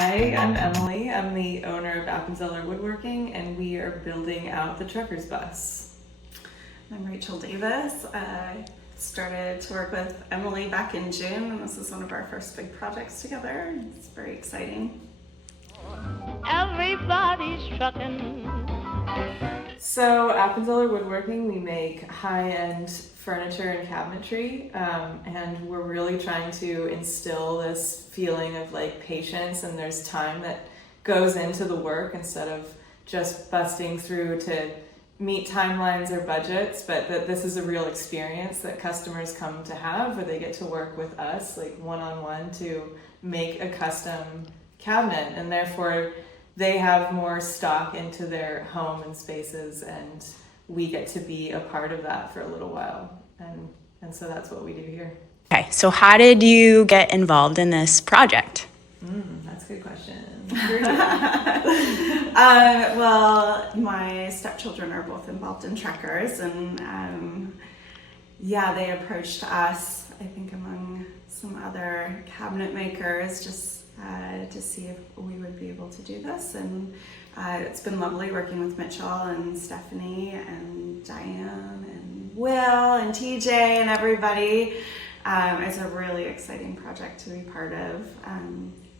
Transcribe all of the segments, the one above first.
Hi, I'm Emily. I'm the owner of Appenzeller Woodworking, and we are building out the trucker's bus. I'm Rachel Davis. I started to work with Emily back in June, and this is one of our first big projects together. It's very exciting. Everybody's trucking. So, Appenzeller Woodworking, we make high-end furniture and cabinetry, and we're really trying to instill this feeling of like patience, and there's time that goes into the work instead of just busting through to meet timelines or budgets, but that this is a real experience that customers come to have, where they get to work with us like one-on-one to make a custom cabinet, and therefore they have more stock into their home and spaces, and we get to be a part of that for a little while, and so that's what we do here. Okay, so how did you get involved in this project? That's a good question. Well, my stepchildren are both involved in truckers, and they approached us, I think among some other cabinet makers, just to see if we would be able to do this. And it's been lovely working with Mitchell and Stephanie and Diane and Will and TJ and everybody. It's a really exciting project to be part of,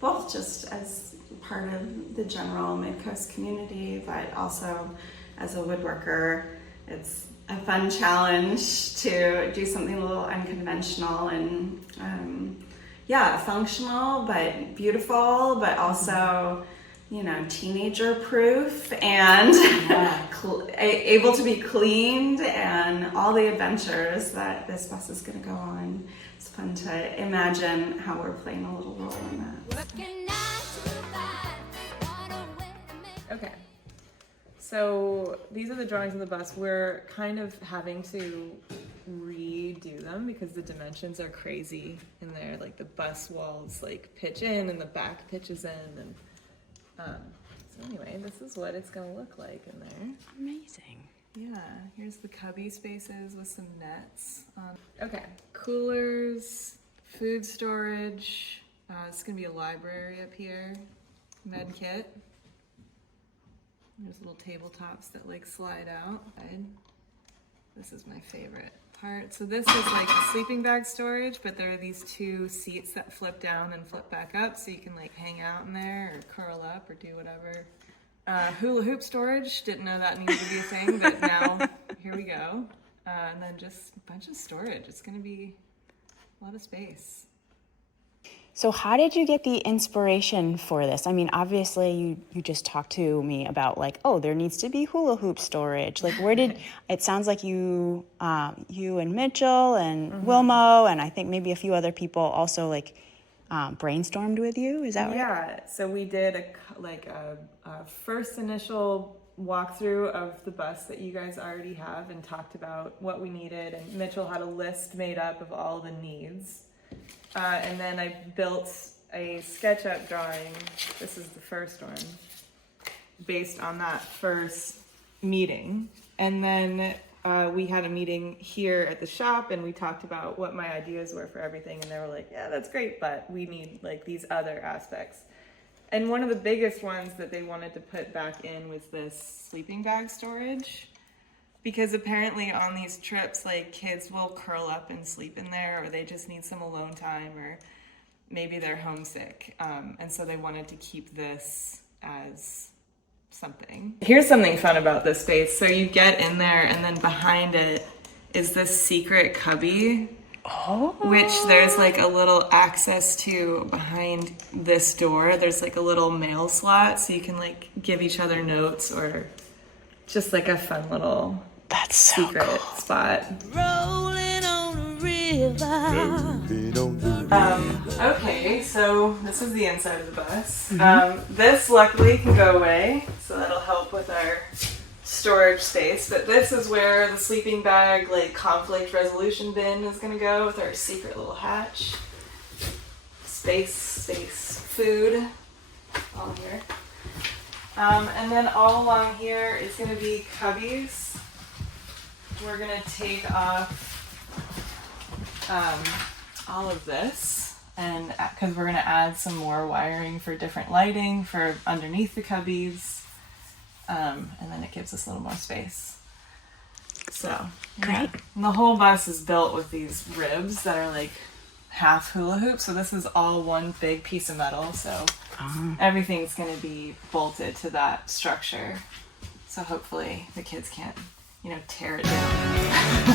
both just as part of the general Mid-Coast community, but also as a woodworker. It's a fun challenge to do something a little unconventional and functional but beautiful, but also teenager proof and able to be cleaned, and all the adventures that this bus is going to go on. It's fun to imagine how we're playing a little role in that. Okay, so these are the drawings of the bus. We're kind of having to redo them because the dimensions are crazy in there. Like the bus walls like pitch in and the back pitches in, and so anyway, this is what it's gonna look like in there. Amazing. Yeah, here's the cubby spaces with some nets. Okay, coolers, food storage. It's gonna be a library up here. Med kit. There's little tabletops that like slide out. This is my favorite part. So this is like sleeping bag storage, but there are these two seats that flip down and flip back up, so you can like hang out in there or curl up or do whatever. Hula hoop storage, didn't know that needed to be a thing, but now here we go. And then just a bunch of storage. It's gonna be a lot of space. So how did you get the inspiration for this? I mean, obviously you just talked to me about like, oh, there needs to be hula hoop storage. Like where did, it sounds like you and Mitchell and Wilmo and I think maybe a few other people also like brainstormed with you. Is that right? Yeah, so we did a first initial walkthrough of the bus that you guys already have and talked about what we needed, and Mitchell had a list made up of all the needs. And then I built a SketchUp drawing, this is the first one, based on that first meeting. And then we had a meeting here at the shop and we talked about what my ideas were for everything, and they were like, yeah, that's great, but we need like these other aspects. And one of the biggest ones that they wanted to put back in was this sleeping bag storage. Because apparently on these trips, like kids will curl up and sleep in there, or they just need some alone time, or maybe they're homesick. And so they wanted to keep this as something. Here's something fun about this space. So you get in there and then behind it is this secret cubby, which there's like a little access to behind this door. There's like a little mail slot so you can like give each other notes, or just like a fun little secret spot. Rolling on the river. Okay, so this is the inside of the bus. This luckily can go away, so that'll help with our storage space. But this is where the sleeping bag, like conflict resolution bin is gonna go with our secret little hatch. Space, food, all here. And then all along here is going to be cubbies. We're going to take off all of this. and because we're gonna add some more wiring for different lighting for underneath the cubbies, and then it gives us a little more space. So Great. And the whole bus is built with these ribs that are like half hula hoops. So this is all one big piece of metal. So everything's going to be bolted to that structure. So hopefully the kids can't, tear it down.